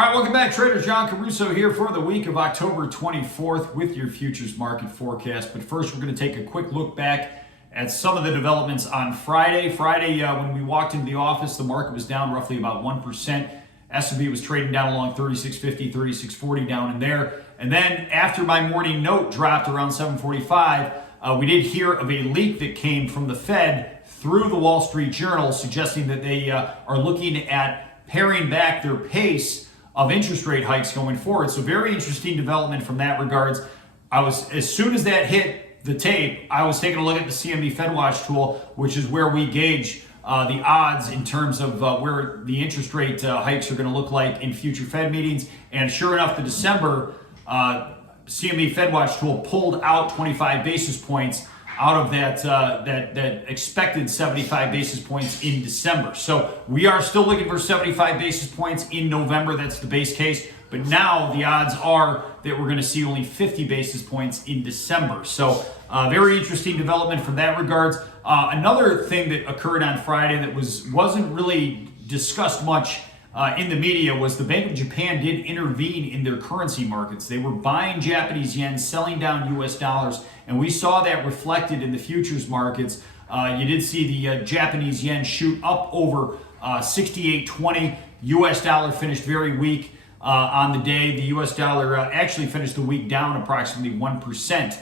All right, welcome back, traders. John Caruso here for the week of October 24th with your futures market forecast. But first, we're going to take a quick look back at some of the developments on Friday. When we walked into the office, the market was down roughly about 1%. S&P was trading down along 36.50, 36.40 down in there. And then after my morning note dropped around 7:45, we did hear of a leak that came from the Fed through the Wall Street Journal, suggesting that they are looking at paring back their pace of interest rate hikes going forward. So very interesting development from that regards. As soon as that hit the tape, I was taking a look at the CME FedWatch tool, which is where we gauge the odds in terms of where the interest rate hikes are going to look like in future Fed meetings. And sure enough, the December CME FedWatch tool pulled out 25 basis points out of that expected 75 basis points in December. So we are still looking for 75 basis points in November. That's the base case. But now the odds are that we're going to see only 50 basis points in December. So very interesting development from that regards. Another thing that occurred on Friday that wasn't really discussed much in the media was the Bank of Japan did intervene in their currency markets. They were buying Japanese yen, selling down US dollars, and we saw that reflected in the futures markets. You did see the Japanese yen shoot up over 68.20. US dollar finished very weak on the day. The US dollar actually finished the week down approximately 1%.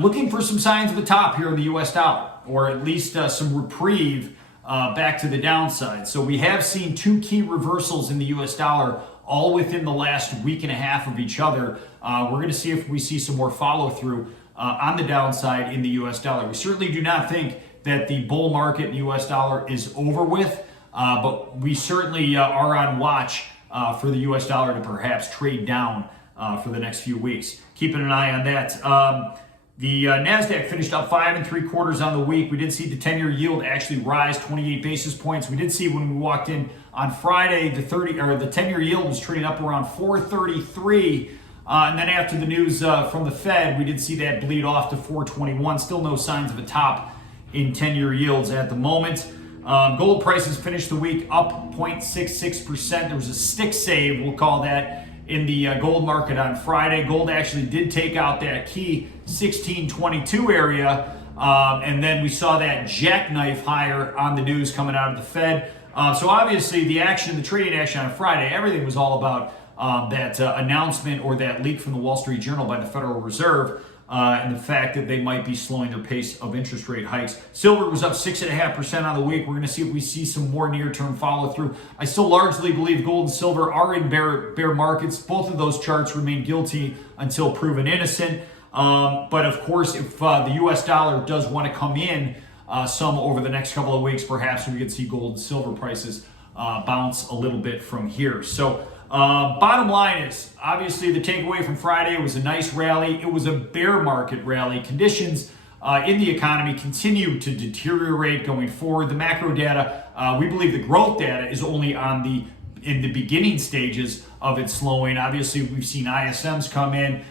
Looking for some signs of a top here in the US dollar, or at least some reprieve back to the downside. So we have seen two key reversals in the US dollar all within the last week and a half of each other. We're going to see if we see some more follow through on the downside in the US dollar. We certainly do not think that the bull market in the US dollar is over with, but we certainly are on watch for the US dollar to perhaps trade down for the next few weeks. Keeping an eye on that. The NASDAQ finished up 5 3/4 on the week. We did see the 10-year yield actually rise 28 basis points. We did see when we walked in on Friday, the 10-year yield was trading up around 433. And then after the news from the Fed, we did see that bleed off to 421. Still no signs of a top in 10-year yields at the moment. Gold prices finished the week up 0.66%. There was a stick save, we'll call that, in the gold market on Friday. Gold actually did take out that key 1622 area, and then we saw that jackknife higher on the news coming out of the Fed. So obviously the trading action on Friday, everything was all about that announcement or that leak from the Wall Street Journal by the Federal Reserve, and the fact that they might be slowing their pace of interest rate hikes. Silver was up 6.5% on the week. We're going to see if we see some more near-term follow-through. I still largely believe gold and silver are in bear markets. Both of those charts remain guilty until proven innocent. But of course, if the US dollar does want to come in some over the next couple of weeks, perhaps we could see gold and silver prices bounce a little bit from here. So bottom line is, obviously the takeaway from Friday was a nice rally. It was a bear market rally. Conditions in the economy continue to deteriorate going forward. The macro data, we believe the growth data is only in the beginning stages of its slowing. Obviously, we've seen ISMs come in.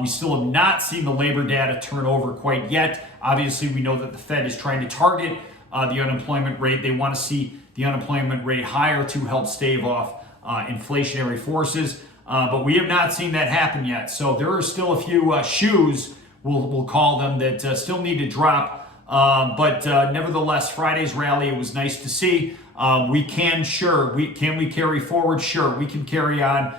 We still have not seen the labor data turn over quite yet. Obviously, we know that the Fed is trying to target the unemployment rate. They want to see the unemployment rate higher to help stave off inflationary forces, but we have not seen that happen yet. So there are still a few shoes, we'll call them, that still need to drop. But nevertheless, Friday's rally, it was nice to see. Can we carry forward? Sure, we can carry on.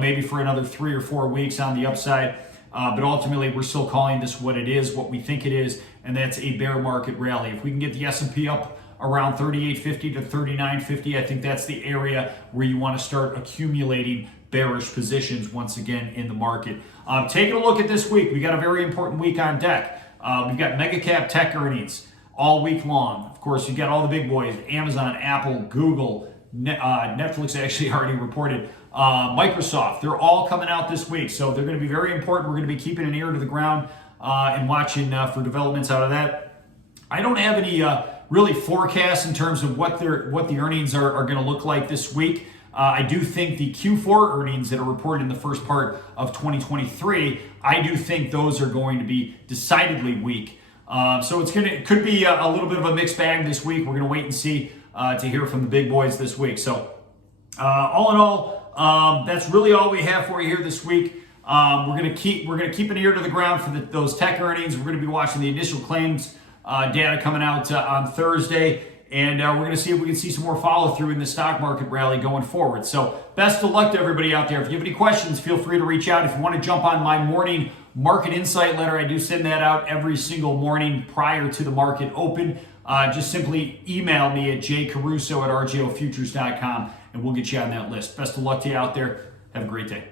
Maybe for another 3 or 4 weeks on the upside. But ultimately, we're still calling this what it is, what we think it is, and that's a bear market rally. If we can get the S&P up around 38.50 to 39.50, I think that's the area where you want to start accumulating bearish positions once again in the market. Taking a look at this week, we got a very important week on deck. We've got mega cap tech earnings all week long. Of course, you got all the big boys: Amazon, Apple, Google, Netflix actually already reported. Microsoft, they're all coming out this week, so they're going to be very important. We're going to be keeping an ear to the ground and watching for developments out of that. I don't have any really forecasts in terms of what the earnings are going to look like this week. I do think the Q4 earnings that are reported in the first part of 2023, I do think those are going to be decidedly weak. So it could be a little bit of a mixed bag this week. We're going to wait and see to hear from the big boys this week. So All in all, that's really all we have for you here this week. We're gonna keep an ear to the ground for those tech earnings. We're gonna be watching the initial claims data coming out on Thursday, and we're gonna see if we can see some more follow through in the stock market rally going forward. So best of luck to everybody out there. If you have any questions, feel free to reach out. If you want to jump on my morning market insight letter, I do send that out every single morning prior to the market open. Just simply email me at jcaruso@rgofutures.com and we'll get you on that list. Best of luck to you out there. Have a great day.